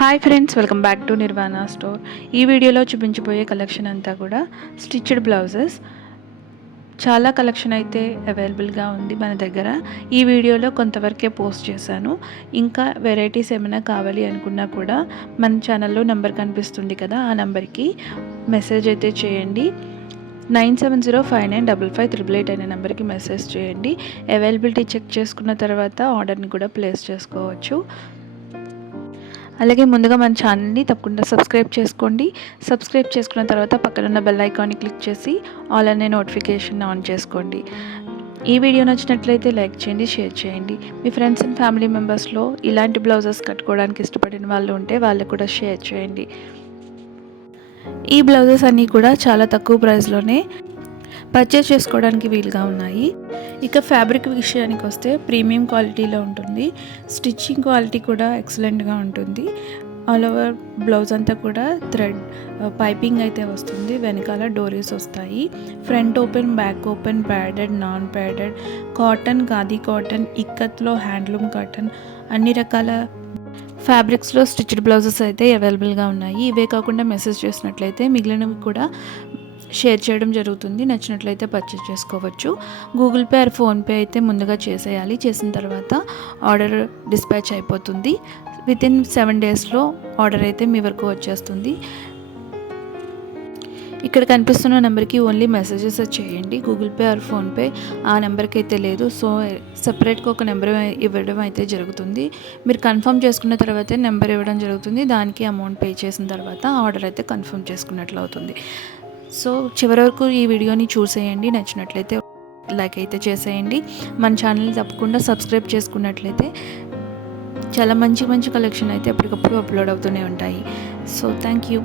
Hi friends, welcome back to Nirvana store. ఈ వీడియోలో చూపించబోయే కలెక్షన్ అంతా కూడా స్టిచ్డ్ బ్లౌజెస్. చాలా కలెక్షన్ అయితే అవైలబుల్గా ఉంది మన దగ్గర. ఈ వీడియోలో కొంతవరకే పోస్ట్ చేశాను. ఇంకా వెరైటీస్ ఏమైనా కావాలి అనుకున్నా కూడా మన ఛానల్లో నెంబర్ కనిపిస్తుంది కదా, ఆ నెంబర్కి మెసేజ్ అయితే చేయండి. 9705955888 అనే నెంబర్కి మెసేజ్ చేయండి. అవైలబిలిటీ చెక్ చేసుకున్న తర్వాత ఆర్డర్ని కూడా ప్లేస్ చేసుకోవచ్చు. అలాగే ముందుగా మన ఛానల్ని తప్పకుండా సబ్స్క్రైబ్ చేసుకోండి. సబ్స్క్రైబ్ చేసుకున్న తర్వాత పక్కనున్న బెల్ ఐకాన్ని క్లిక్ చేసి ఆల్ అనే నోటిఫికేషన్ ఆన్ చేసుకోండి. ఈ వీడియో నచ్చినట్లయితే లైక్ చేయండి, షేర్ చేయండి. మీ ఫ్రెండ్స్ అండ్ ఫ్యామిలీ మెంబర్స్లో ఇలాంటి బ్లౌజెస్ కట్టుకోవడానికి ఇష్టపడిన వాళ్ళు ఉంటే వాళ్ళకు కూడా షేర్ చేయండి. ఈ బ్లౌజెస్ అన్నీ కూడా చాలా తక్కువ ప్రైస్లోనే పర్చేస్ చేసుకోవడానికి వీలుగా ఉన్నాయి. ఇక ఫ్యాబ్రిక్ విషయానికి వస్తే ప్రీమియం క్వాలిటీలో ఉంటుంది. స్టిచ్చింగ్ క్వాలిటీ కూడా ఎక్సలెంట్గా ఉంటుంది. ఆల్ ఓవర్ బ్లౌజ్ అంతా కూడా థ్రెడ్ పైపింగ్ అయితే వస్తుంది. వెనకాల డోరీస్ వస్తాయి. Front open, back open, padded, non padded, cotton, khadi cotton, ఇక్కత్లో హ్యాండ్లూమ్ కాటన్, అన్ని రకాల ఫ్యాబ్రిక్స్లో స్టిచ్డ్ బ్లౌజెస్ అయితే అవైలబుల్గా ఉన్నాయి. ఇవే కాకుండా మెసేజ్ చేసినట్లయితే మిగిలినవి కూడా షేర్ చేయడం జరుగుతుంది. నచ్చినట్లయితే పర్చేస్ చేసుకోవచ్చు. గూగుల్ పే ఆర్ ఫోన్పే అయితే ముందుగా చేసేయాలి. చేసిన తర్వాత ఆర్డర్ డిస్పాచ్ అయిపోతుంది. వితిన్ 7 డేస్లో ఆర్డర్ అయితే మీ వరకు వచ్చేస్తుంది. ఇక్కడ కనిపిస్తున్న నెంబర్కి ఓన్లీ మెసేజెస్ చేయండి. గూగుల్ పే ఆర్ ఫోన్పే ఆ నెంబర్కి అయితే లేదు. సో సపరేట్గా ఒక నెంబర్ ఇవ్వడం అయితే జరుగుతుంది. మీరు కన్ఫర్మ్ చేసుకున్న తర్వాతే నెంబర్ ఇవ్వడం జరుగుతుంది. దానికి అమౌంట్ పే చేసిన తర్వాత ఆర్డర్ అయితే కన్ఫర్మ్ చేసుకున్నట్లు అవుతుంది. సో చివరి వరకు ఈ వీడియోని చూసేయండి. నచ్చినట్లయితే లైక్ అయితే చేసేయండి. మన ఛానల్ని తప్పకుండా సబ్స్క్రైబ్ చేసుకున్నట్లయితే చాలా మంచి మంచి కలెక్షన్ అయితే ఎప్పటికప్పుడు అప్లోడ్ అవుతూనే ఉంటాయి. So thank you.